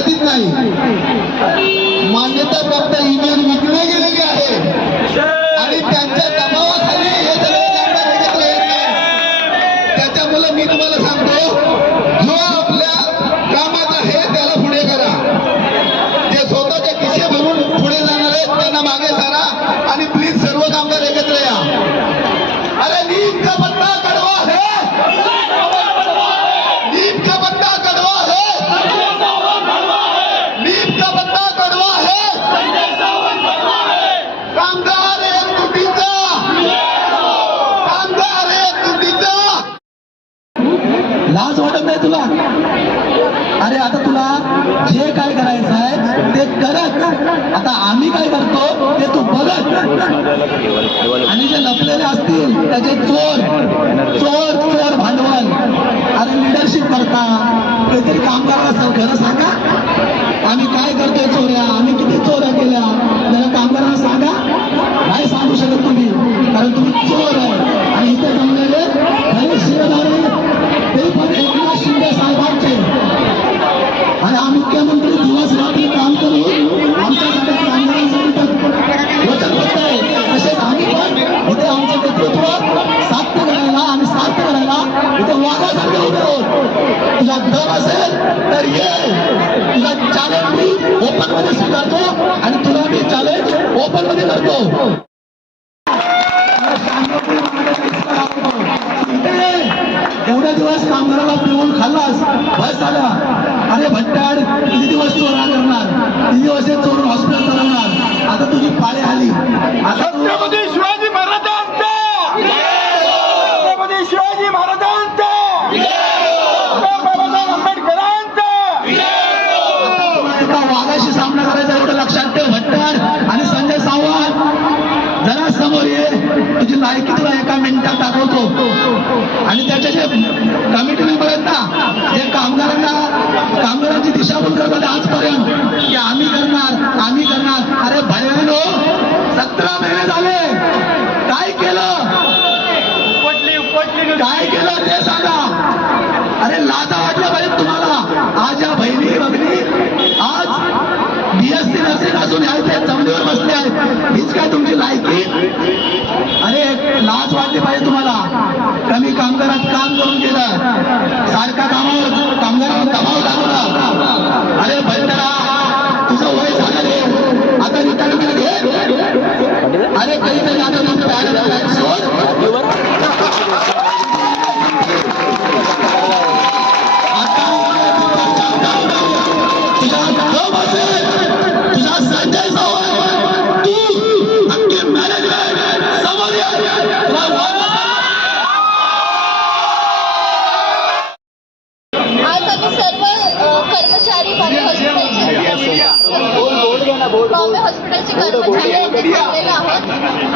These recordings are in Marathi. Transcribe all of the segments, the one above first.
कधीच नाही। मान्यता प्राप्त ईमेल विकले गेलेले आहे आणि त्यांच्या दबावाखाली हे सगळे कामगार एकत्र येत नाही। त्याच्यामुळे मी तुम्हाला सांगतो, जो आपल्या कामात आहे त्याला पुढे करा। जे स्वतःचे खिसे भरून पुढे जाणार आहेत त्यांना मागे सारा आणि प्लीज सर्व कामगार एकत्र या। अरे नीम का पत्ता कड़वा है, नीम का पत्ता कड़वा है, नीम का पत्ता कड़वा है, कामगार एक तुटीचा, कामगार एक तुटीचा। लाज वाटत नाही तुला? अरे आता तुला जे काय करायचं आहे ते करत, आता आम्ही काय करतो ते तू बघत। आणि जे लपलेले असतील त्याचे चोर चोर चोर भांडवल, अरे लिडरशिप करता काहीतरी कामगारांना खरं सांगा, आम्ही काय करतोय चोऱ्या, आम्ही किती चोऱ्या केल्या जरा कामगारांना सांगा। नाही सांगू शकत तुम्ही, कारण तुम्ही चोर आहे। आणि इथे जमलेले खरे शिवधारे ते पण एकनाथ शिंदे साहेबांचे, आणि आम्ही मुख्यमंत्री दिवस रात्री काम करून आमच्यासाठी कामगारांसाठी वचनबद्ध आहे। तसेच आम्ही पण इथे आमचं नेतृत्व साध्य करायला आणि साध्य करायला इथे वाघासारखे उभे आहोत। तुझा दम असेल तर ये, तुझा चॅलेंज मी ओपन मध्ये स्वीकारतो आणि तुला मी चॅलेंज ओपन मध्ये करतो। एवढ्या दिवस कामगाराला पिऊन खाल्लास, बस झाला। अरे भट्टाड, किती दिवस चोरा करणार, किती दिवस चोरून हॉस्पिटल चालवणार? आता तुझी पाळी आली। आता छत्रपती शिवाजी महाराजांचा, छत्रपती शिवाजी महाराजांचा, बाबासाहेब आंबेडकरांचा। एका वाघाशी सामना करायचा, एवढं लक्षात ठेव भट्टाड। आणि संजय सावंत, जरा समोर ये, तुझी लायकी तुला एका मिनिटात दाखवतो। आणि त्याचे जे कमिटी मेंबर आहेत ना, जे कामगारांची दिशाभूल करतात आजपर्यंत की आम्ही करणार आम्ही करणार। अरे भयानो, 17 महिने झाले, काय केलं, काय केलं ते सांगा। अरे लाजा वाटल्या पाहिजे तुम्हाला। आज या बहिणी भगिनी आज BSc नर्सिंग असून ते जमिनीवर बसले आहेत, हीच काय तुमची लायकी? अरे लाज वाटली पाहिजे तुम्हाला। कमी कामगारात काम करून गेलं, सारखा कामगारावर दबाव टाकला। अरे बंदरा, तुझं वय झालं रे, आता रिटायरमेंट घे। अरे कधीतरी आता तुमचं बॅलन्स तुझा संजय सावंत, तू अख्खे मॅनेजमेंट समोर ये। आज आम्ही सर्व कर्मचारी बॉम्बे हॉस्पिटलचे कर्मचारी इथे थांबलेलो आहोत।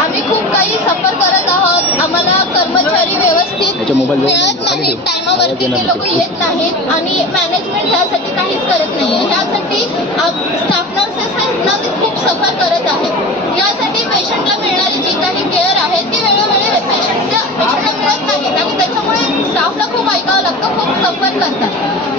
आम्ही खूप काही सफर करत आहोत। आम्हाला कर्मचारी व्यवस्थित मिळत नाहीत, टायमावरती ते लोक येत नाहीत आणि मॅनेजमेंट यासाठी काहीच करत नाही। यासाठी स्टाफ नर्सेस आहेत ना, ते खूप सफर करत आहेत। यासाठी पेशंटला मिळणारी जी काही केअर आहे ती वेळोवेळी पेशंटला मिळत नाहीत आणि त्याच्यामुळे स्टाफला खूप ऐकावं लागतं, खूप सफर करतात।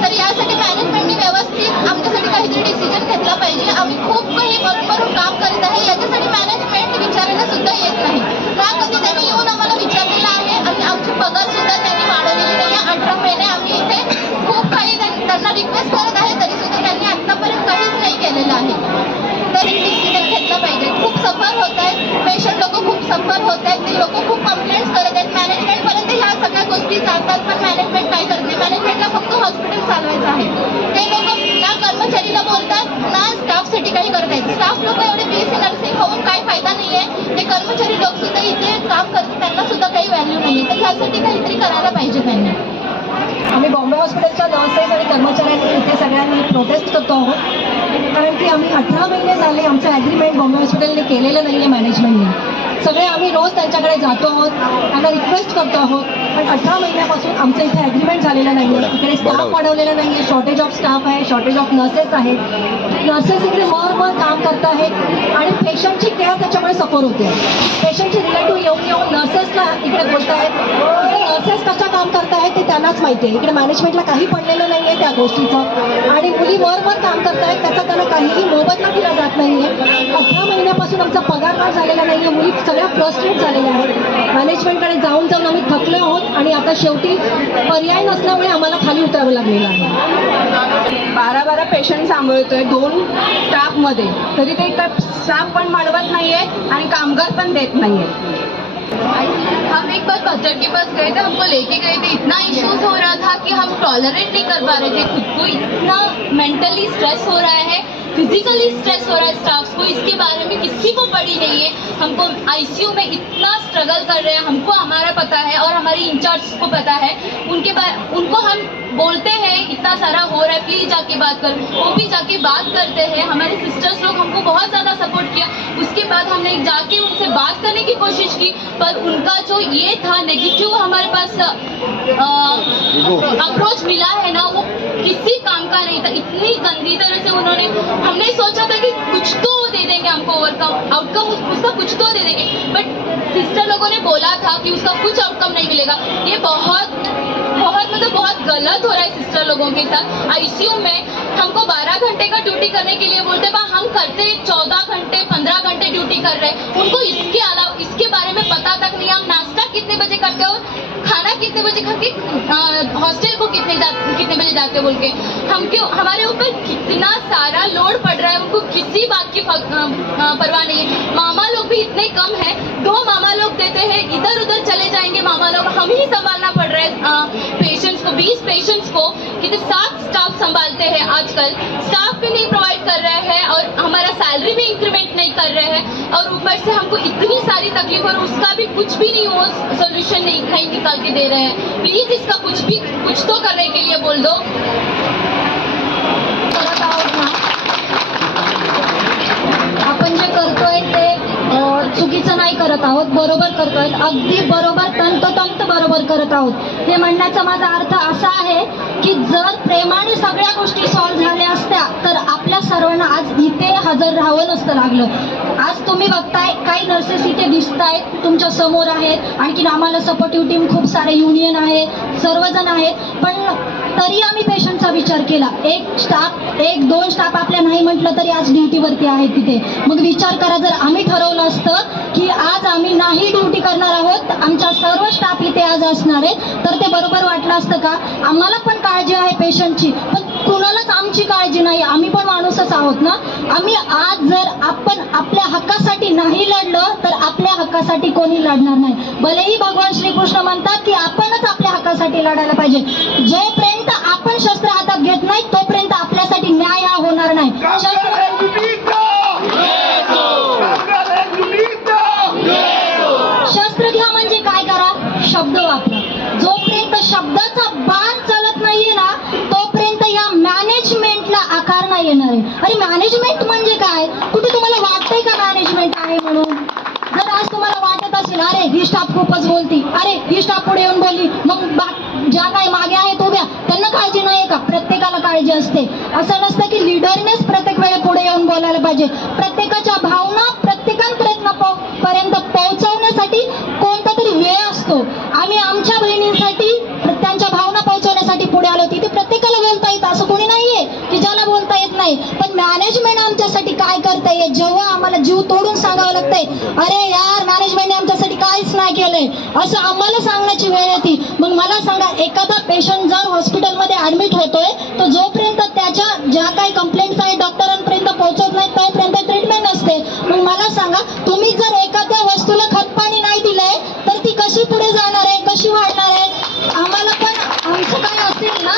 तर यासाठी मॅनेजमेंटने व्यवस्थित आमच्यासाठी काहीतरी डिसिजन घेतला पाहिजे। आम्ही खूप काही भरून काम करत आहे, याच्यासाठी मॅनेजमेंट विचारायला सुद्धा येत नाही ना। कधी त्यांनी येऊन आम्हाला विचारलेलं आहे आणि आमची पगार सुद्धा त्यांनी वाढवलेली नाही। 18 महिने आम्ही इथे खूप काही त्यांना रिक्वेस्ट करत आहे, तरी सुद्धा त्यांनी आतापर्यंत काहीच नाही केलेलं आहे। तर एक डिसिजन घेतला पाहिजे। खूप सफर होत आहे, पेशंट लोक खूप सफर होत आहेत, ते लोक खूप कंप्लेंट्स करत आहेत। मॅनेजमेंटपर्यंत ह्या सगळ्या गोष्टी जातात, पण मॅनेजमेंट काय करते? मॅनेजमेंटला फक्त हॉस्पिटल चालवायचं आहे। ते लोक ना कर्मचारीला बोलतात ना स्टाफसाठी काही करत आहेत। स्टाफ लोक एवढे BSc नर्सिंग होऊन काही फायदा नाहीये, ते कर्मचारी लोक सुद्धा इथे काम करतात, त्यांना सुद्धा काही व्हॅल्यू नाहीये। तर ह्यासाठी काहीतरी करायला पाहिजे त्यांनी। आम्ही बॉम्बे हॉस्पिटलच्या नर्सेस आणि कर्मचाऱ्यांनी इथे सगळ्यांनी प्रोटेस्ट करतो आहोत, कारण की आम्ही 18 महिने झाले आमचं ॲग्रीमेंट बॉम्बे हॉस्पिटलने केलेलं नाही आहे मॅनेजमेंटने। सगळे आम्ही रोज त्यांच्याकडे जातो आहोत, त्यांना रिक्वेस्ट करतो आहोत. पण 18 महिन्यापासून आमचं इथे ॲग्रीमेंट झालेलं नाही आहे. इकडे स्टाफ वाढवलेला नाही आहे, शॉर्टेज ऑफ स्टाफ आहे, शॉर्टेज ऑफ नर्सेस आहेत. नर्सेस इथे मर काम करत आहेत आणि पेशंटची केअर त्याच्यामुळे सफर होते. पेशंटचे रिलेटिव्ह येऊन नर्सेसला इकडे बोलत आहेत. इकडे नर्सेस कशा काम करत आहेत ते त्यांनाच माहिती आहे. इकडे मॅनेजमेंटला काही पडलेलं नाही आहे त्या गोष्टीचं. आणि मुली वर काम करत आहेत, त्याचा त्यांना काहीही मोबदला दिला जात नाही आहे. 18 महिन्यापासून आमचा पगार वाढ झालेला नाही आहे. मुली सगळ्या फ्रस्ट्रेट झालेल्या आहेत. मॅनेजमेंटकडे जाऊन आम्ही थकलो आहोत आणि आता शेवटी पर्याय नसल्यामुळे आम्हाला खाली उतरावं लागलेलं आहे. 12 पेशंट सांभाळतोय 2 स्टाफमध्ये, तरी ते स्टाफ पण वाढवत नाहीये आणि कामगार पण देत नाहीये. हम एक बार बजट के पास गए थे, हमको लेके गए थे. इतना इश्यूज हो रहा था कि हम टॉलरेट नहीं कर पा रहे थे खुद को. इतना मेंटली स्ट्रेस हो रहा है, फिजिकली स्ट्रेस हो रहा है स्टाफ को. इसके बारे में किसी को पड़ी नहीं है. हमको आईसीयू में इतना स्ट्रगल कर रहे हैं, हमको हमारा पता है और हमारी इंचार्ज को पता है. उनको हम बोलते हैं इतना सारा हो रहा है, प्लीज जाके बात कर. वो भी जाके बात करते हैं. हमारे सिस्टर्स लोग हमको बहुत ज्यादा सपोर्ट किया. उसके बाद हमने जाके उनसे बात करने की कोशिश की, पर उनका जो ये था नेगेटिव हमारे पास अप्रोच मिला है ना, वो किसी काम का नहीं था. इतनी गंदी तरह से उन्होंने, हमने सोचा था कि कुछ तो दे देंगे हमको आउटकम उसका कुछ तो दे देंगे, बट सिस्टर लोगों ने बोला था कि उसका कुछ आउटकम नहीं मिलेगा. ये बहुत गलत हो रहा है सिस्टर लोगों के साथ. आईसीयू में हमको 12 घंटे का ड्यूटी करने के लिए बोलते, पर हम करते 14 घंटे 15 घंटे ड्यूटी कर रहे हैं. उनको इसके अलावा इसके बारे में पता तक नहीं. हम नाश्ता कितने बजे करते हो, खाना कितने बजे खा के हॉस्टल को कितने बजे जाते बोल के. हम क्यों, हमारे ऊपर कितना सारा लोड पड़ रहा है, उनको किसी बात की परवाह नहीं है. मामा लोग भी इतने कम है, 2 मामा लोग देते हैं, इधर उधर चले जाएंगे मामा लोग. हम ही संभालना पड़ रहा है पेशेंट्स को. 20 पेशेंट्स को कितने 7 स्टाफ संभालते हैं आजकल. स्टाफ भी नहीं प्रोवाइड कर रहे हैं और हमारा सैलरी भी इंक्रीमेंट नहीं कर रहे हैं, और ऊपर से हमको इतनी सारी तकलीफ और उसका भी कुछ भी नहीं हो, सोल्यूशन नहीं निकाल के दे रहे हैं. प्लीज इसका कुछ तो करने के लिए बोल दो. करत आहोत ना, आपण जे करतोय ते चुकीचं नाही करत आहोत, बरोबर करतोय. अगदी बरोबर, तंतोतंत बरोबर करत आहोत. हे म्हणण्याचा माझा अर्थ असा आहे की जर प्रेमाने सगळ्या गोष्टी सॉल्व्ह झाल्या असत्या तर आपल्या सर्वांना आज इथे हजर राहावं नसतं लागलं. आज तुम्ही बघताय काही नर्सेस इथे दिसत आहेत, तुमच्या समोर आहेत. आणखीन आम्हाला सपोर्टिव्ह टीम खूप सारे युनियन आहे, सर्वजण आहेत. पण तरी आम्ही पेशंटचा विचार केला. 1-2 स्टाफ आपल्या नाही म्हटलं तरी आज ड्युटीवरती आहेत तिथे. मग विचार करा, जर आम्ही ठरवलं असतं की आज आम्ही नाही ड्युटी करणार आहोत, आमच्या सर्व स्टाफ इथे आज असणार आहे, तर ते बरोबर वाटलं असतं का? आम्हाला पण काळजी आहे पेशंटची, पण कुणालाच आमची काळजी नाही. आम्ही पण माणूसच आहोत ना. आम्ही आज जर आपण आपल्या हक्कासाठी नाही लढलं तर आपल्या हक्कासाठी कोणी लढणार नाही. भलेही भगवान श्रीकृष्ण म्हणतात की आपणच आपल्या हक्कासाठी लढायला पाहिजे. जोपर्यंत आपण शस्त्र हातात घेत नाही तोपर्यंत आपल्यासाठी न्याय हा होणार नाही. शस्त्र घ्या म्हणजे काय करा, शब्द वापरा. जोपर्यंत शब्दाचा बाण चालत नाहीये ना तोपर्यंत या मॅनेजमेंटला आकार नाही येणार आहे. अरे मॅनेजमेंट म्हणजे काय? कुठे तुम्हाला वाटतंय का मॅनेजमेंट आहे म्हणून? जर आज तुम्हाला वाटत असेल अरे ही स्टाफ खूपच बोलती, अरे ही स्टाफ पुढे येऊन बोलली, मग ज्या काही मागे आहेत उभ्या त्यांना काळजी नाही का? प्रत्येकाला काळजी असते. असं नसतं की लीडरनेच प्रत्येक वेळी पुढे येऊन बोलायला पाहिजे. प्रत्येकाच्या भावना प्रत्येकापर्यंत पोहोचवण्यासाठी कोणता तरी वेळ असतो. आम्ही आमच्या बहिणींसाठी त्यांच्या भावना पोहोचवण्यासाठी पुढे आलो. तिथे प्रत्येकाला बोलता येतं असं कोणी नाहीये की ज्याला बोलता येत नाही. पण मॅनेजमेंट आमच्यासाठी काय करताय जेव्हा आम्हाला जीव तोडून सांगावं लागतंय, अरे यार मॅनेजमेंटने आमच्यासाठी काहीच नाही केलंय असं आम्हाला सांगण्याची वेळ येते. मग मला सांगा, एखादा पेशंट जर हॉस्पिटलमध्ये ऍडमिट होतोय तर जोपर्यंत त्याच्या ज्या काही कंप्लेंट्स आहेत डॉक्टरांपर्यंत पोहोचत नाही तोपर्यंत ट्रीटमेंट नसते. मग मला सांगा, तुम्ही जर एखाद्या वस्तूला खतपाणी नाही दिलंय तर ती कशी पुढे जाणार आहे, कशी वाढणार आहे? आम्हाला पण आमचं काय असेल ना.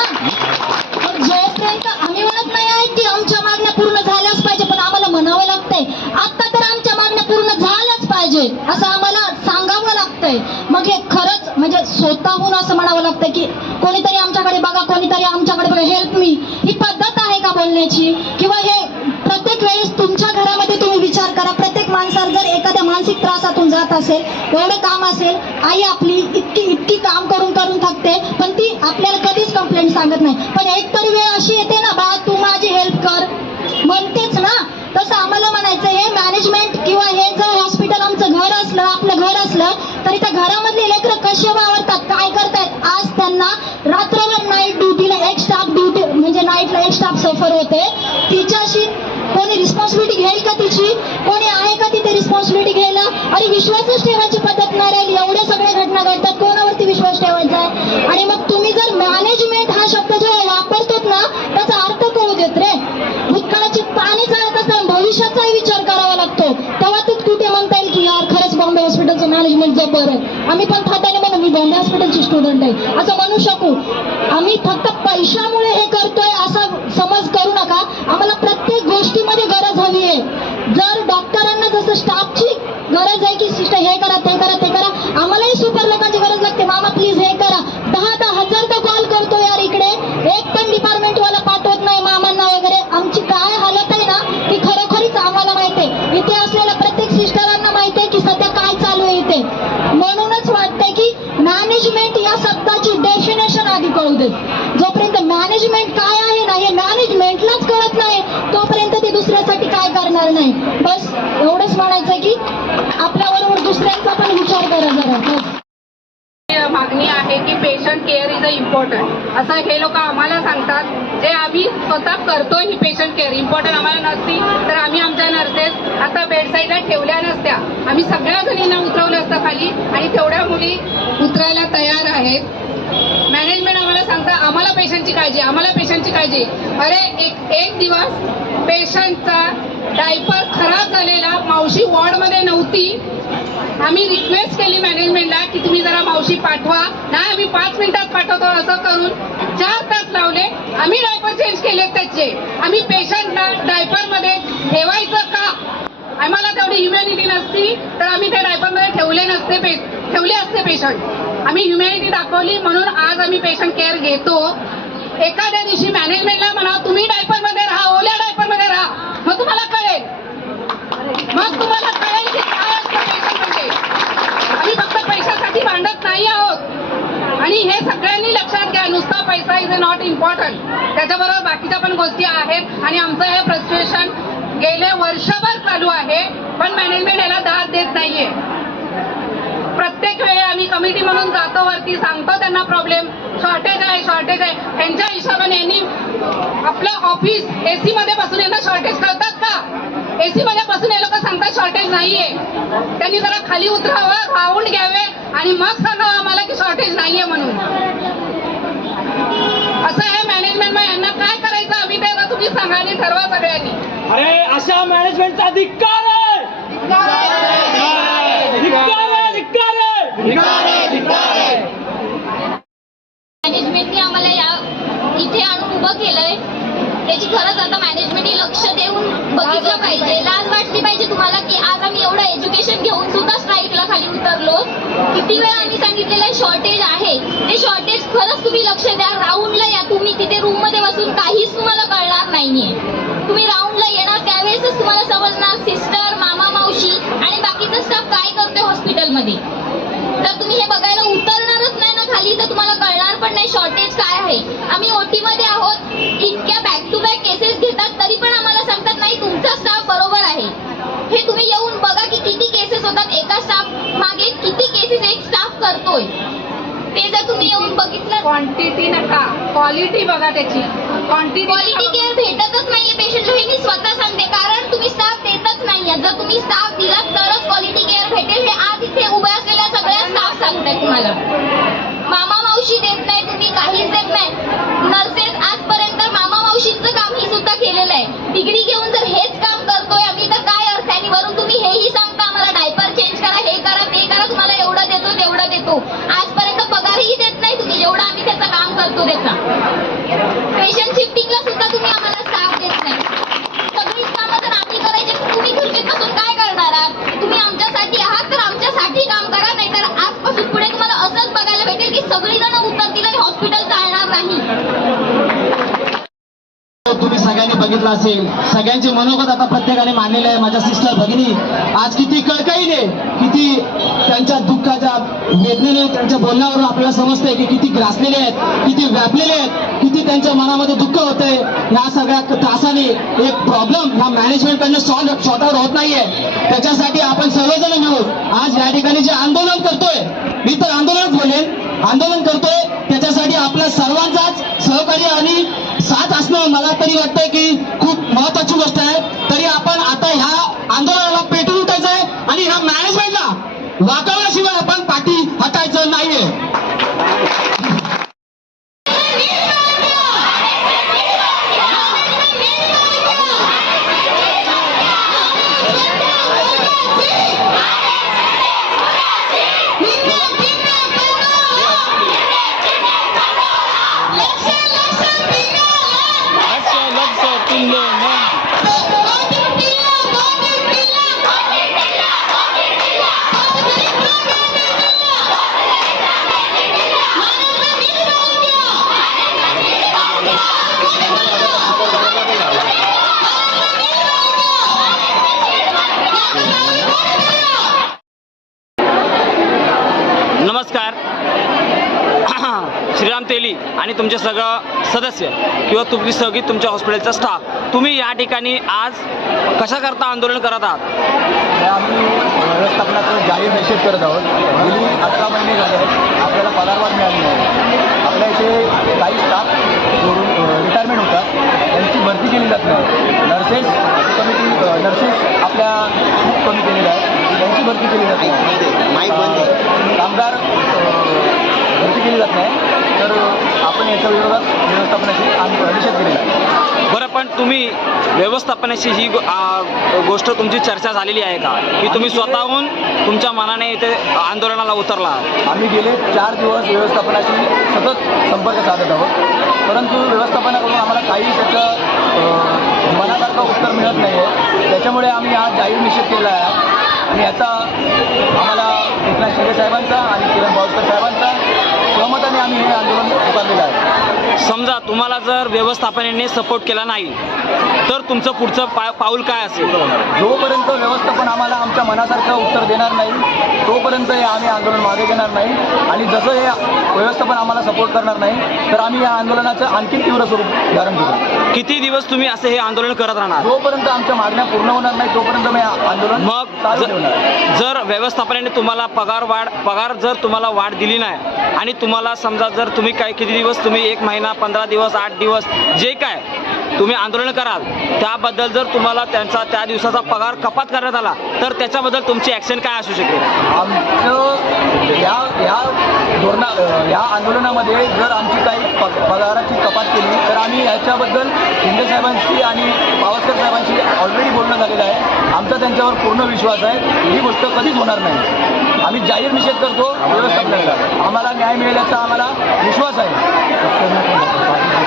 पण जोपर्यंत आम्ही म्हणत नाही आहे की आमच्या मागण्या पूर्ण झाल्याच पाहिजे, पण आम्हाला म्हणावं लागतंय आता तर आमच्या मागण्या पूर्ण झाल्याच पाहिजे असं आम्हाला सांगावं लागतंय. मग हे खरंच म्हणजे स्वतःहून असं म्हणावं लागतं की कोणीतरी आमच्याकडे बघा, कोणीतरी आमच्याकडे बघा, हेल्प मी. ही पद्धत आहे का बोलण्याची? किंवा हे प्रत्येक वेळेस तुमच्या घरामध्ये तुम्ही विचार करा, प्रत्येक माणसाला जर एखाद्या मानसिक त्रासातून जात असेल, एवढं काम असेल, आई आपली इतकी काम करून थकते, पण ती आपल्याला कधीच कंप्लेंट सांगत नाही. पण एक तरी वेळ अशी येते ना, बा तू माझी हेल्प कर म्हणतेच ना. तसं आम्हाला म्हणायचं हे मॅनेजमेंट किंवा हे जर हॉस्पिटल आमचं घर असलं, आपलं घर असलं, तरी त्या घरामधले लेकरं कसे वावरतात, काय करतायत. आज त्यांना रात्रभर नाईट ड्युटीला एक स्टाफ ड्युटी म्हणजे नाईटला एक स्टाफ सफर होते. तिच्याशी कोणी रिस्पॉन्सिबिलिटी घेईल का तिची? कोणी आहे का तिथे रिस्पॉन्सिबिलिटी घ्यायला? अरे विश्वासच ठेवायची पद्धत नाही राहिली. एवढ्या सगळ्या घटना घडतात, कोणावरती विश्वास ठेवायचा आहे? आणि मग तुम्ही जर मॅनेजमेंट हा शब्द जेव्हा वापरतोत ना, त्याचा अर्थ कळू देत रे. भूतकाळाची पाणी चालत असताना भविष्याचाही विचार करावा लागतो. तेव्हा तू कुठे म्हणता येईल की यार खरंच बॉम्बे हॉस्पिटलचं मॅनेजमेंट जबर आहे. आम्ही पण थाटाने म्हणू मी बॉम्बे हॉस्पिटलची स्टुडंट आहे असं म्हणू शकू. आम्ही फक्त पैशामुळे हे करतोय असा समज करू नका. आम्हाला प्रत्येक गोष्टीमध्ये गरज हवी आहे. जर डॉक्टरांना जसं स्टाफची गरज आहे की सिस्टर हे करा ते करा ते करा, आम्हालाही सुपर लोकांची गरज लागते. मामा प्लीज हे करा. 10,000 कॉल करतो यार इकडे, एक पण डिपार्टमेंटवाला पाठवत नाही मामांना वगैरे. आमची काय हालत आहे ना ती खरोखरीच आम्हाला माहिती आहे. इथे असलेल्या प्रत्येक सिस्टरांना माहिती आहे की सध्या काय चालू आहे इथे. म्हणूनच वाटतंय की मॅनेजमेंट या शब्दाची डेफिनेशन आधी कळू देत. जोपर्यंत मॅनेजमेंट काय आहे ना हे मॅनेजमेंटलाच कळत नाही तोपर्यंत ते दुसऱ्यासाठी काय करणार नाही. बस एवढंच म्हणायचं की आपल्याबरोबर दुसऱ्यांचा पण विचार करा जरा. बस मागणी आहे की patient care is a important, असं हे लोक आम्हाला सांगतात. जे आम्ही स्वतः करतो ही पेशंट केअर इम्पॉर्टंट आम्हाला नसती तर आम्ही आमच्या नर्सेस आता बेडसाईडला ठेवल्या नसत्या. आम्ही सगळ्या जणींना उतरवलं असतं खाली आणि तेवढ्या मुली उतरायला तयार आहेत. मॅनेजमेंट आम्हाला सांगतात आम्हाला पेशंटची काळजी, आम्हाला पेशंटची काळजी. अरे एक दिवस पेशंटचा डायपर खराब झालेला, मावशी वॉर्डमध्ये नव्हती. आम्ही रिक्वेस्ट केली मॅनेजमेंटला की तुम्ही जरा मावशी पाठवा. नाही आम्ही 5 मिनिटात पाठवतो असं करून 4 तास लावले. आम्ही डायपर चेंज केले त्याचे. आम्ही पेशंटला डायपरमध्ये ठेवायचं का? आम्हाला तेवढी ह्युमॅनिटी नसती तर आम्ही त्या डायपरमध्ये ठेवले असते पेशंट. आम्ही ह्युमॅनिटी दाखवली म्हणून आज आम्ही पेशंट केअर घेतो. एखाद्या दिवशी मॅनेजमेंटला म्हणा तुम्ही डायपरमध्ये राहा, ओल्या डायपरमध्ये राहा, मग तुम्हाला कळेल. मग तुम्हाला कळेल की काय असतं पेशंट म्हणजे. आम्ही फक्त पैशासाठी भांडत नाही आहोत. आणि हे सगळ्यांनी लक्षात घ्या, नुसता पैसा इज नॉट इम्पॉर्टंट, त्याच्याबरोबर बाकीच्या पण गोष्टी आहेत. आणि आमचं हे फ्रस्ट्रेशन गेले वर्षभर चालू आहे पण मॅनेजमेंट याला दाद देत नाहीये. प्रत्येक वेळी आम्ही कमिटी म्हणून जातो वरती, सांगतो त्यांना प्रॉब्लेम, शॉर्टेज आहे. त्यांच्या हिशोबाने यांनी आपलं ऑफिस एसी मध्ये बसून यांना शॉर्टेज कळतात का? एसी मध्ये बसून हे लोक सांगतात शॉर्टेज नाहीये. त्यांनी जरा खाली उतरावं, राऊंड घ्यावे आणि मग सांगावं आम्हाला की शॉर्टेज नाहीये म्हणून. असं आहे मॅनेजमेंट. मग यांना काय करायचं आम्ही ते तुम्ही सांगा आणि ठरवा सगळ्यांनी. अरे अशा मॅनेजमेंटचा धिक्कार आहे. मॅनेजमेंटने आम्हाला इथे आणून उभं केलंय त्याची खरंच आता मॅनेजमेंटने लक्ष देऊन बघितलं पाहिजे. लाज वाटली पाहिजे तुम्हाला की आज आम्ही एवढं एज्युकेशन घेऊन सुद्धा स्ट्राईकला खाली उतरलो. किती वेळा आम्ही सांगितलेलं शॉर्टेज आहे, ते शॉर्टेज खरंच तुम्ही लक्ष द्या. राऊंडला या तुम्ही, तिथे रूम मध्ये बसून काहीच तुम्हाला कळणार नाहीये. तुम्ही राऊंडला येणार त्यावेळेसच तुम्हाला समजणार सिस्टर, मामा, मावशी आणि बाकीचा स्टाफ काय करतोय हॉस्पिटलमध्ये. तर तुम्ही हे बघायला उतरणारच नाही ना खाली तर तुम्हाला कळणार पण नाही शॉर्टेज काय आहे. आम्ही ओटी मध्ये आहोत, इतक्या बॅक टू बॅक केसेस घेतात तरी पण आम्हाला सांगतात नाही तुमचा स्टाफ बरोबर आहे. हे तुम्ही येऊन बघा की किती केसेस होतात, एका स्टाफ मागे किती केसेस एक स्टाफ करतोय. ते जर तुम्ही येऊन बघितलं, क्वांटिटी नका क्वालिटी बघा त्याची. क्वालिटी केअर भेटतच नाहीये पेशंटला, हे मी स्वतः सांगते. कारण तुम्ही स्टाफ देतच नाहीये. जर तुम्ही स्टाफ दिला तरच क्वालिटी केअर भेटेल. हे आज इथे उभ्या असलेल्या सगळ्या स्टाफ सांगताय तुम्हाला. मामा मावशी देत नाही, तुम्ही काहीच देत नाही. नर्सेस आजपर्यंत मामा मावशींचं काम ही सुद्धा केलेलं आहे. डिग्री घेऊन जर हेच काम करतोय आम्ही तर काय अर्थ आहे. वरून तुम्ही हेही सांगता आम्हाला डायपर चेंज करा, हे करा ते करा, तुम्हाला एवढं देतो तेवढं देतो. आजपर्यंत पगारही देत नाही तुम्ही जेवढं आम्ही त्याचं काम करतो त्याचा. पेशंट शिफ्टिंगला सुद्धा तुम्ही आम्हाला स्टाफ देत नाही. सगळीच कामं जर आम्ही करायचे तुम्ही खुर्चीत बसून काय करणार आहात. तुम्ही आमच्यासाठी आहात तर आमच्यासाठी काम करा, नाहीतर आजपासून पुढे तुम्हाला असंच बघायला भेटेल की सगळी जण उतरतील आणि हॉस्पिटल चालणार नाही. सगळ्यांनी बघितलं असेल, सगळ्यांचे मनोगत आता प्रत्येकाने मानलेलं आहे. माझ्या सिस्टर भगिनी आज किती कळकळीने, किती त्यांच्या दुःखाच्या वेदनेने त्यांच्या बोलण्यावरून आपल्याला समजतंय की किती ग्रासलेले आहेत, किती व्यापलेले आहेत, किती त्यांच्या मनामध्ये दुःख होतंय. ह्या सगळ्या त्रासाने एक प्रॉब्लेम ह्या मॅनेजमेंटकडनं सॉर्ट आउट होत नाहीये. त्याच्यासाठी आपण सर्वजण मिळून आज या ठिकाणी जे आंदोलन करतोय, मी तर आंदोलनच बोलेन, आंदोलन करतोय, त्याच्यासाठी आपल्या सर्वांचाच सहकार्य आणि साथ असणं मला तरी वाटतंय की खूप महत्वाची गोष्ट आहे. तरी आपण आता ह्या आंदोलनाला पेटून उठायचं आहे आणि ह्या मॅनेजमेंटला वाकावल्याशिवाय आपण पाठी हटायचं नाहीये. नमस्कार. श्रीराम तेली आणि तुमचे सगळं सदस्य किंवा तुम्ही सगळी तुमच्या हॉस्पिटलचा स्टाफ, तुम्ही या ठिकाणी आज कशा करता आंदोलन करत आहात? आम्ही व्यवस्थापनाचा जाहीर निषेध करत आहोत. गेली 18 महिने झाले आहेत, आपल्याला पगारवाढ मिळाली नाही. आपल्या इथे काही स्टाफ रिटायरमेंट होतात, त्यांची भरती केली जात नाही. नर्सेस आपल्या खूप कमी केलेल्या आहेत, त्यांची भरती केली जात नाही. कामगार भरती केली जात नाही. तर आपण याच्या विरोधात व्यवस्थापनाशी निषेध केलेला आहे. बरं, पण तुम्ही व्यवस्थापनाशी ही गोष्ट तुमची चर्चा झालेली आहे का, की तुम्ही स्वतःहून तुमच्या मनाने इथे आंदोलनाला उतरला? आम्ही गेले 4 दिवस व्यवस्थापनाशी सतत संपर्क साधत आहोत, परंतु व्यवस्थापनाकडून आम्हाला काही त्याचं मनासारखं उत्तर मिळत नाही आहे. त्याच्यामुळे आम्ही आज जाहीर निषेध केला आहे आणि याचा आम्हाला एकनाथ शिंदे साहेबांचा आणि किरण बावस्कर साहेबांचा सहमताने आम्ही हे आंदोलन उभारलेलं आहे. समजा तुम्हाला जर व्यवस्थापनाने सपोर्ट केला नाही तर तुमचं पुढचं पाऊल काय असेल? जोपर्यंत व्यवस्थापन आम्हाला आमच्या मनासारखं उत्तर देणार नाही तोपर्यंत हे आम्ही आंदोलन मागे घेणार नाही. आणि जसं हे व्यवस्थापन आम्हाला सपोर्ट करणार नाही तर आम्ही या आंदोलनाचं आणखी तीव्र स्वरूप धारण करू. किती दिवस तुम्ही असे हे आंदोलन करत राहणार? जोपर्यंत आमच्या मागण्या पूर्ण होणार नाही तोपर्यंत मी आंदोलन मग चालू ठेवणार. जर व्यवस्थापनाने तुम्हाला पगार जर तुम्हाला वाढ दिली नाही आणि तुम्हाला समजा जर तुम्ही किती दिवस, तुम्ही 1 महिना, 15 दिवस, 8 दिवस जे काय तुम्ही आंदोलन कराल त्याबद्दल जर तुम्हाला त्या दिवसाचा पगार कपात करण्यात आला तर त्याच्याबद्दल तुमची ॲक्शन काय असू शकेल? आमचं या आंदोलनामध्ये जर आमची काही पगाराची कपात केली तर आम्ही याच्याबद्दल शिंदे साहेबांशी आणि पावसकर साहेबांशी ऑलरेडी बोलणं झालेलं आहे. आमचा त्यांच्यावर पूर्ण विश्वास आहे. ही गोष्ट कधीच होणार नाही. आम्ही जाहीर निषेध करतो व्यवस्थापनाचा. आम्हाला न्याय मिळेल याचा आम्हाला विश्वास आहे.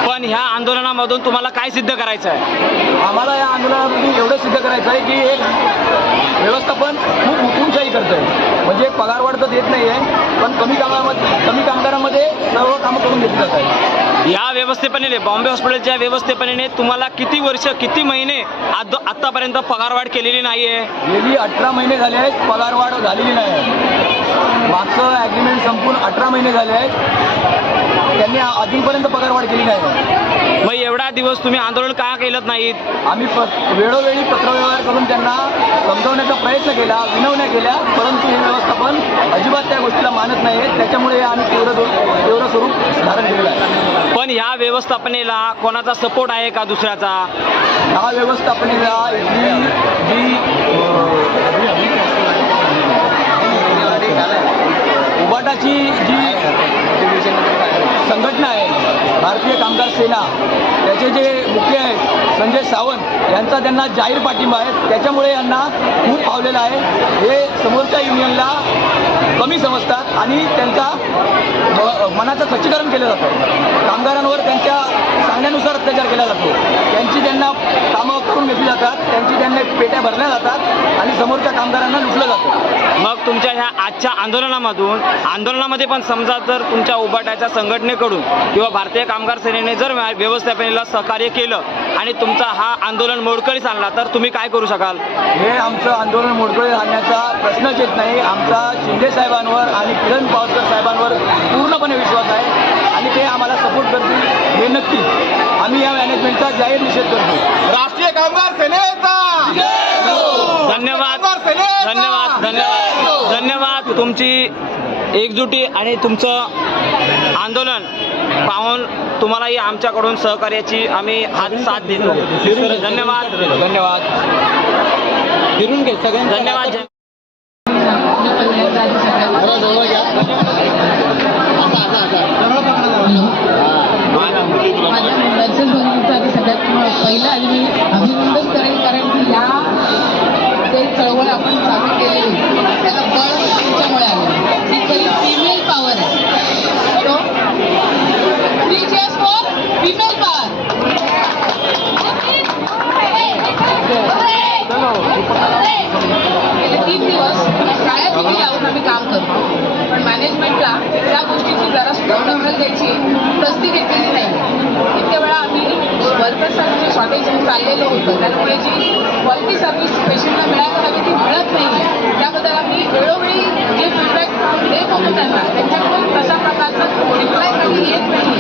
पण ह्या आंदोलनामधून तुम्हाला काय सिद्ध करायचं आहे? आम्हाला या आंदोलनातून एवढं सिद्ध करायचं आहे की एक व्यवस्थापन खूप हुकुमशाही करतं आहे. म्हणजे पगारवाढ तर देत नाही आहे, पण कमी कामगारामध्ये सर्व कामं करून घेतली जात आहे. या व्यवस्थेपनेने, बॉम्बे हॉस्पिटलच्या व्यवस्थेपनेने तुम्हाला किती वर्ष, किती महिने आतापर्यंत पगारवाढ केलेली नाही आहे? गेली 18 महिने झाले आहेत, पगारवाढ झालेली नाही आहे. मागचं ॲग्रीमेंट संपून 18 महिने झाले आहेत, त्यांनी अजूनपर्यंत पगारवाढ केली नाही. मग एवढा दिवस तुम्ही आंदोलन का केलं नाहीत? आम्ही वेळोवेळी पत्रव्यवहार करून त्यांना समजावण्याचा प्रयत्न केला, विनवण्या केल्या, परंतु हे व्यवस्थापन अजिबात त्या गोष्टीला मानत नाही. त्याच्यामुळे आम्ही तीव्र स्वरूप धारण केलेलं आहे. पण ह्या व्यवस्थापनेला कोणाचा सपोर्ट आहे का दुसऱ्याचा? ह्या व्यवस्थापनेला उबाटाची जी संघटना आहे, भारतीय कामगार सेना, त्याचे जे मुख्य आहेत संजय सावंत यांचा त्यांना जाहीर पाठिंबा आहे. त्याच्यामुळे यांना खूप फावलेलं आहे. हे समोरच्या युनियनला कमी समजतात आणि त्यांचा मनाचं खच्चीकरण केलं जातं. कामगारांवर त्यांच्या सांगण्यानुसार अत्याचार केला जातो. त्यांना कामं करून घेतली जातात, त्यांना पेट्या भरल्या जातात आणि समोरच्या कामगारांना लुटलं जातं. मग मग तुमच्या ह्या आजच्या आंदोलनामध्ये पण समजा जर तुमच्या उभाटाच्या संघटनेकडून किंवा भारतीय कामगार सेनेने जर व्यवस्थापनेला सहकार्य केलं आणि तुमचा हा आंदोलन मोडकळीस आणला तर तुम्ही काय करू शकाल? हे आमचं आंदोलन मोडकळीस आणण्याचा प्रश्नच येत नाही. आमचा शिंदे साहेबांवर आणि किरण पावसकर साहेबांवर पूर्णपणे विश्वास आहे आणि ते आम्हाला सपोर्ट करतील हे नक्की. आम्ही या मॅनेजमेंटचा जाहीर निषेध करतो. राष्ट्रीय कामगार सेनेचा धन्यवाद धन्यवाद धन्यवाद धन्यवाद. तुमची एकजुटी आणि तुमचं आंदोलन पाहून तुम्हालाही आमच्याकडून सहकार्याची आम्ही साथ देतो. धन्यवाद धन्यवाद फिरून घे सगळ्यांना धन्यवाद. माझ्या नर्सेस बंधूंचं आधी सगळ्यात पहिलं आधी मी अभिनंदन करेन, कारण की या ते चळवळ आपण चालू केलेली त्याला बळ तुमच्यामुळे आलं. ही खरी फिमेल पॉवर आहे. तो 3 cheers for female power. गेले 3 दिवस शाळेत उभी लावून आम्ही काम करतो, पण मॅनेजमेंटला त्या गोष्टीची जरा सुद्धा दखल द्यायची प्रस्ती घेतलेली नाही. इतक्या वेळा आम्ही वर्कर्सचं जे शॉर्टेज चाललेलं होतं त्यामुळे जी क्वालिटी सर्व्हिस पेशंटला मिळायला हवी ती मिळत नाही. त्याबद्दल आम्ही वेळोवेळी जे फीडबॅक देत होतो त्यांना त्यांच्याकडून तशा प्रकारचा रिप्लाय कधी येत नाही.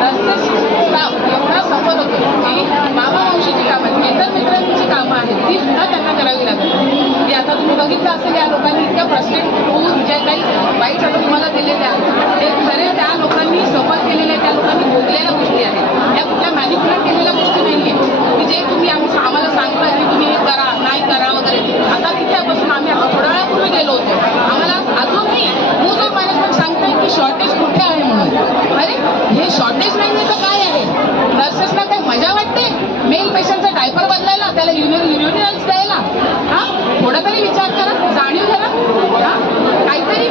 नर्सेस स्टाफ एवढा सफर होतो की मामावंशीची कामं मित्रांची कामं आहेत ती सुद्धा त्यांना करावी लागतात. की आता तुम्ही बघितलं असेल या लोकांनी इतक्या फ्रस्ट्रेट होऊन ज्या काही बाईट्स आता तुम्हाला दिलेल्या आहेत ते खरे त्या लोकांनी सफर केलेल्या त्या लोकांनी भोगलेल्या गोष्टी आहेत. त्या कुठल्या मॅनिप्युलेट केलेल्या गोष्टी नाही आहेत की जे तुम्ही आम्हाला सांगता की तुम्ही हे करा नाही करा वगैरे. आता तिथेपासून आम्ही आता थोड्या वेळापूर्वी गेलो होतो. आम्हाला अजूनही न्यूज ऑफ मॅनेजमेंट सांगताय की शॉर्टेज कुठे आहे म्हणून. अरे हे शॉर्टेज नाही तर काय आहे? नर्सेसला काही मजा वाटते मेल पेशंटचा डायपर बदलायला, त्याला युरिनल्स द्यायला? हा, थोडा तरी विचार करा, जाणीव करा. हा, काहीतरी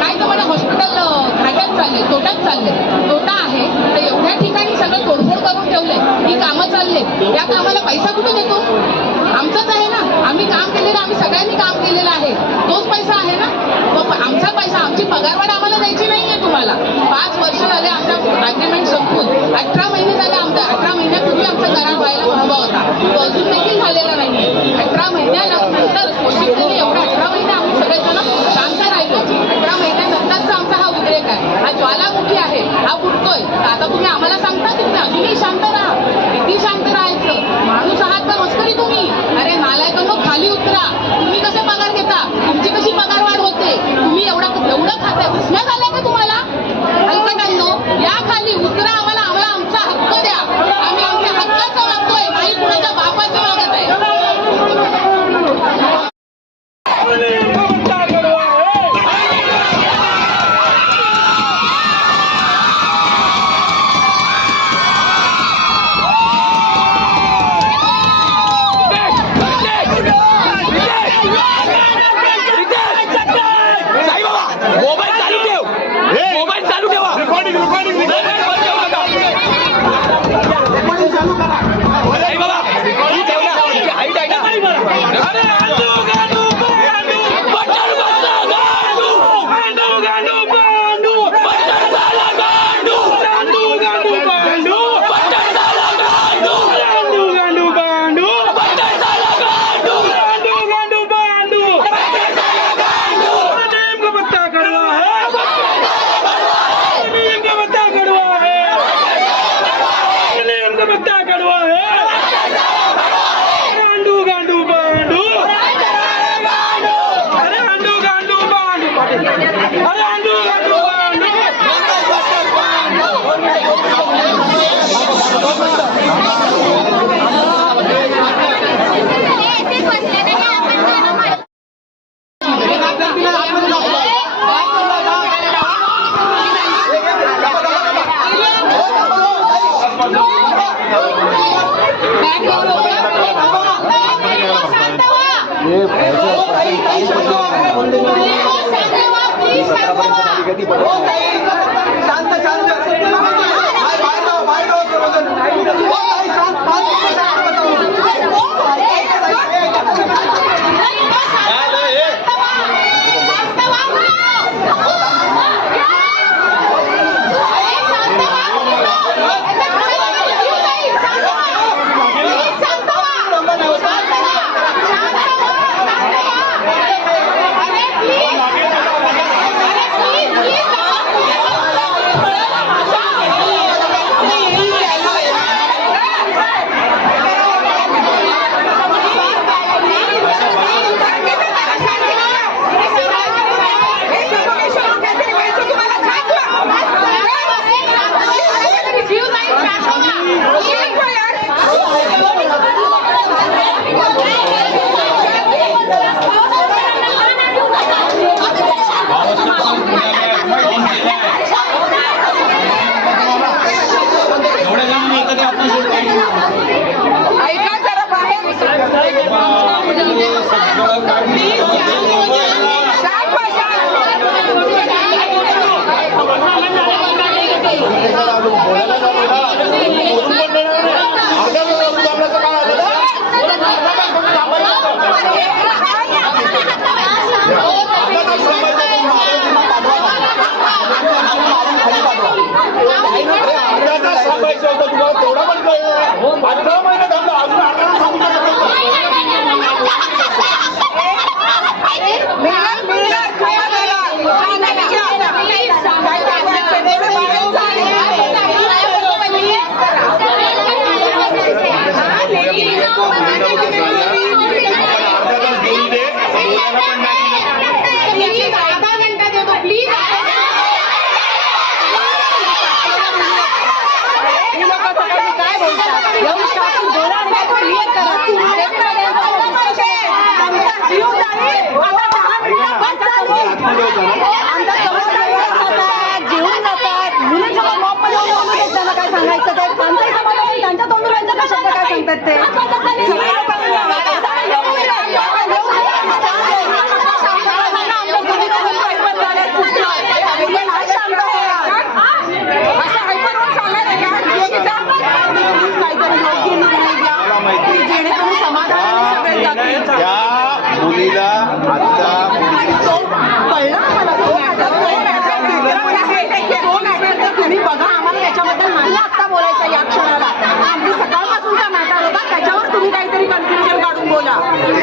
काय तर मला हॉस्पिटल घाट्यात चालले, तोट्यात चालले. तोटा आहे तर एवढ्या ठिकाणी सगळं तोडफोड करून ठेवलंय, ही कामं चालले. त्या कामाला पैसा कुठे देतो? आमचाच आहे ना, आम्ही काम केलेलं, आम्ही सगळ्यांनी काम केलेलं आहे, तोच पैसा आहे ना. तो आमचा पैसा, आमची पगारवाढ आम्हाला द्यायची नाहीये तुम्हाला. 5 वर्ष झाले आमचा अग्रीमेंट संपून 18 महिने झाले. आमचा 18 महिन्यापूर्वी आमचा करार व्हायला उभा होता, तो अजून देखील झालेला नाहीये. 18 महिन्यानंतर कोशिशने एवढे 18 महिने आम्ही सगळेजण शांत राहिलो. 18 महिन्यानंतरचा आमचा हा उद्रेक आहे, हा ज्वालामुखी आहे, हा फुटतोय. आता तुम्ही आम्हाला सांगता की तुम्ही अजूनही शांत राहा. किती शांत राहायचं? माणूस आहात का मस्करी तुम्ही? अरे नालायकांनो, खाली उतरा. तुम्ही कसे पगार घेता? तुमची कशी पगार वाढ होते? तुम्ही एवढं खाताय, घुसण्यात आलाय का तुम्हाला? हलकटांनो, या खाली उतरा. आम्हाला आमचा हक्क द्या. आम्ही आमच्या हक्काचं मागतोय, नाही कुणाच्या बापाचं मागत आहे.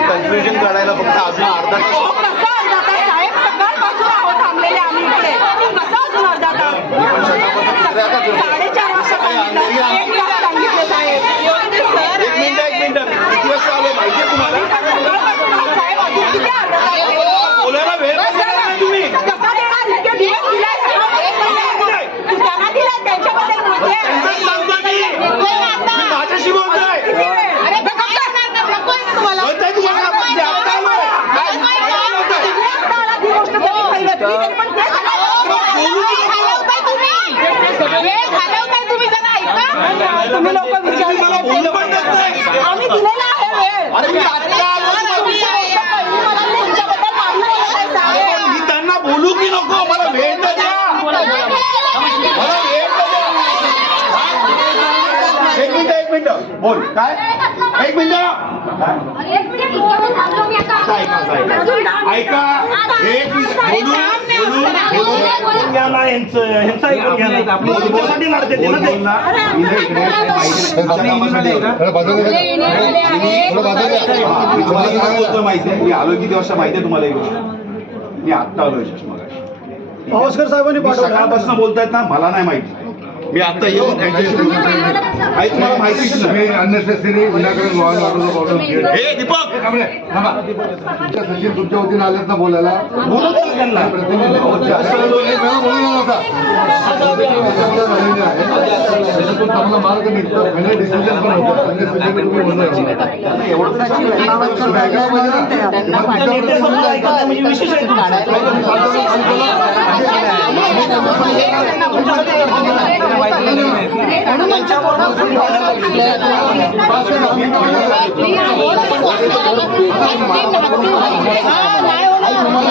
कन्फ्युजन काढायला फक्त अजून अर्धा साहेब सकाळपासून आहोत थांबलेले आम्ही इकडे कसं अजून अर्धा तास 4:30 वाजता सांगितलं साहेब. एक मिनिट किती वाजता आलो माहितीये तुम्हाला साहेब अजून किती अर्धा तास बोलायला वेळ तुम्ही कसा देणार इतके दिवस दिलाय त्यांना दिलाय त्यांच्याबद्दल माझ्याशी बोलतोय अरे नकोय ना तुम्हाला तुम्ही लोक आम्ही दिलेला आहे वेळ मी त्यांना बोलू की नको मला वेळ तर द्या मला वेळ तर द्या एक मिनिट बोल काय एक मिनिट ऐका एक माहितीये मी आलो किती वाजता माहितीये तुम्हाला एक गोष्ट मी आत्ता आलो मगाशी भास्कर साहेबांनी सकाळपासून बोलतायत ना मला नाही माहिती मी आता येऊन त्यांच्याशी तुम्हाला माहितीच नाही अननेसेसरी विनाकारण लॉ अँड ऑर्डरचा प्रॉब्लेम क्रिएट हे दीपक तुमच्या सचिन तुमच्या वतीने आलेत ना बोलायला बोलू द्या त्यांना प्रतिनिधी बोलला नव्हता त्याच्यातून चांगला मार्ग निघतो फायनल डिसिजन पण होतं अननेसेसरी तुम्ही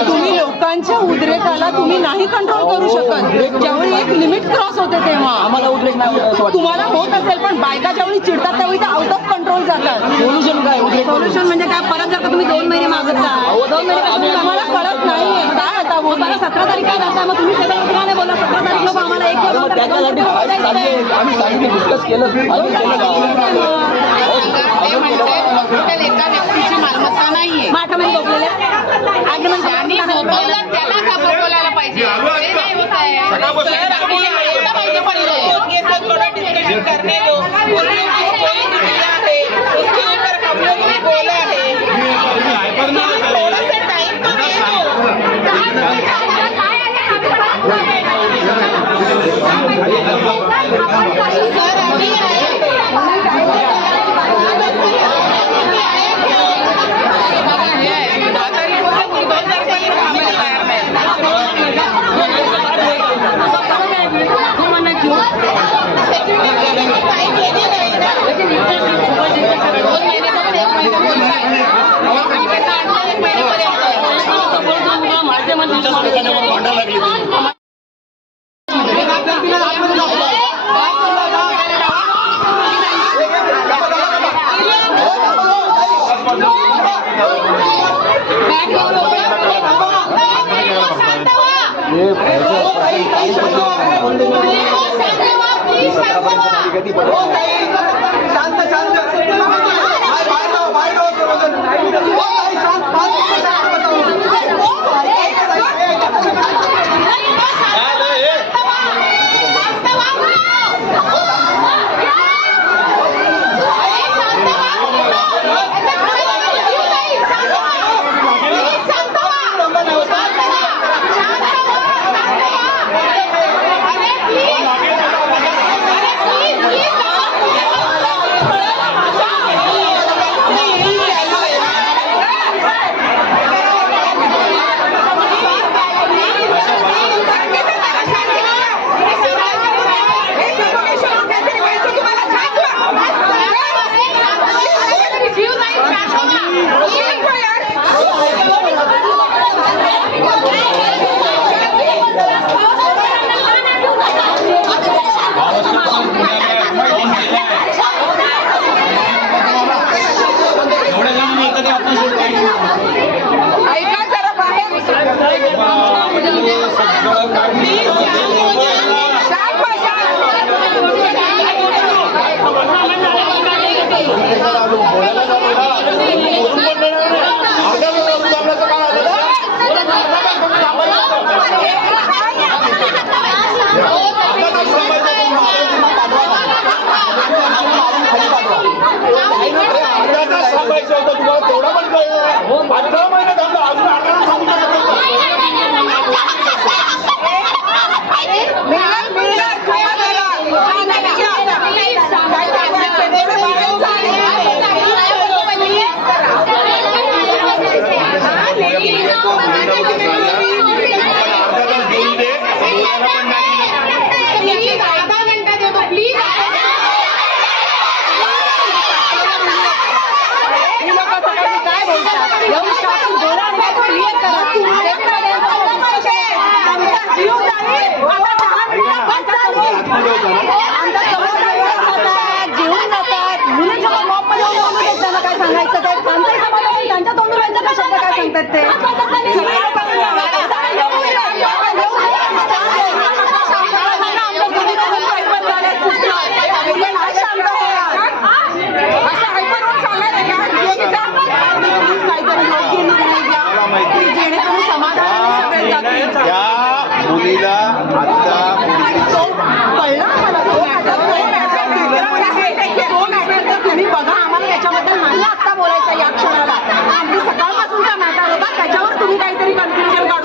तुम्ही लोकांच्या उद्रेकाला तुम्ही नाही कंट्रोल करू शकत. ज्यावेळी एक लिमिट क्रॉस होते तेव्हा आम्हाला उद्रेक नाही तुम्हाला होत असेल पण बायका ज्यावेळी चिडतात त्यावेळी ते आउट ऑफ कंट्रोल जातात. सोल्युशन काय सोल्युशन म्हणजे काय परत जर का तुम्ही 2 महिने मागत जा 2 महिने आम्हाला कळत नाही काय आता मला 17 तारीख जाता मग तुम्ही सगळं उतराने बोला 17 तारीख लोक आम्हाला एक डिस्कस केलं एका व्यक्तीची मालमत्ता नाहीये माठामध्ये झोपलेल्या ज्यांनी झोपवलं त्याला का बोलायला पाहिजे ते नाही होत आहे थोड़ा डिस्कशन करने दो कोई दुनिया है उसके ऊपर हम लोग भी बोला है थोड़ा सा टाइम तो दे दो सर अभी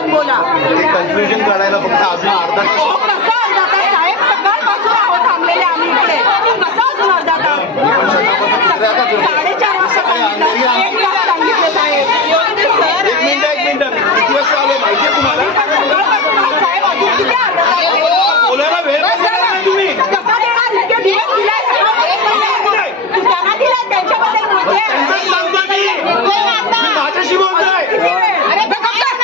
कन्फ्युजन काढायला फक्त अजून अर्धा साहेब सकाळपासून आहोत थांबलेले आम्ही इकडे कसं अजून अर्धा तास 4:30 वाजता सांगितलं साहेब. एक मिनिट किती वाजता आलो माहितीये तुम्हाला साहेब अजून किती अर्धा तास बोलायला वेळ नाही तुम्ही कसा देणार इतके दिवस दिलाय त्यांना दिलाय त्यांच्याबद्दल बोलते माझ्याशी बोलताय अरे नकोय ना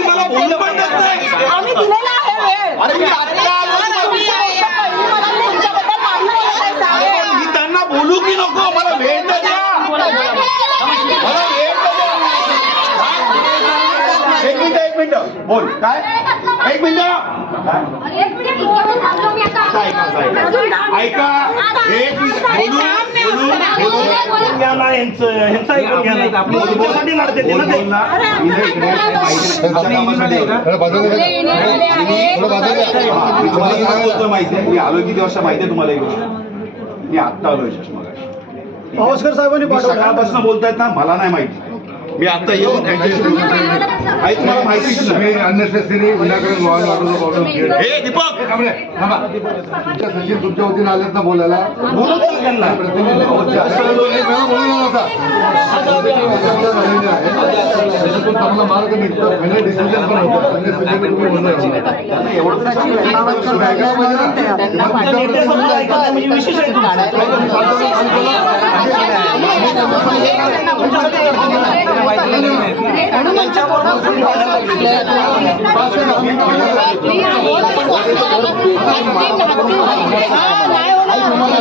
तुम्हाला तुम्ही लोक आम्ही दिलेला आहे मी त्यांना बोलू की नको मला वेळ तर द्या मला वेळ तर द्या एक मिनिट बोल काय एक मिनिट ऐका एक माहितीये मी आलोय किती वाजता माहितीये तुम्हाला एक गोष्ट मी आत्ता आलोय मग भास्कर साहेबांनी सकाळपासून बोलतायत ना मला नाही माहिती मी आता येऊन आई तुम्हाला माहितीच नाही अननेसेसरी विनाकारण लॉ अँड ऑर्डरचा प्रॉब्लेम हे दीपक सचिन तुमच्या वतीने आलेत ना बोलायला बोलत ना त्यांना प्रतिनिधी बोलला नव्हता त्याच्यातून चांगला मार्ग निघतो फायनल डिसिजन पण होतं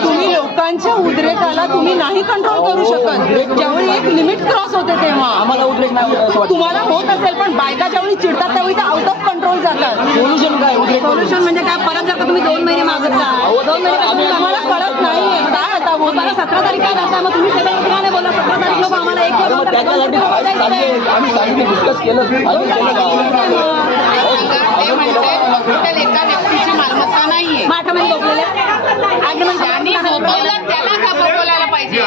तुम्ही लोकांच्या उद्रेकाला तुम्ही नाही कंट्रोल करू शकत. ज्यावेळी एक लिमिट क्रॉस होते तेव्हा आम्हाला उद्रेक नाही तुम्हाला होत असेल, पण बायका ज्यावेळी चिडतात त्यावेळी ते आउट ऑफ कंट्रोल जातात. सोल्युशन काय उद्रेक सोल्युशन म्हणजे काय? परत जर का तुम्ही 2 महिने मागता, 2 महिने आम्हाला कळत नाहीये काय आता मला 17 तारीख काय राहता, मग तुम्ही सगळ्या उद्रेकाने बोला 17 तारीख लोक आम्हाला एक आम्ही सांगितलं डिस्कस केलं हॉस्पिटल एका व्यक्तीची मालमत्ता नाहीये. माठामध्ये झोपलेले त्यांनी झोपवलं त्याला का बोलायला पाहिजे.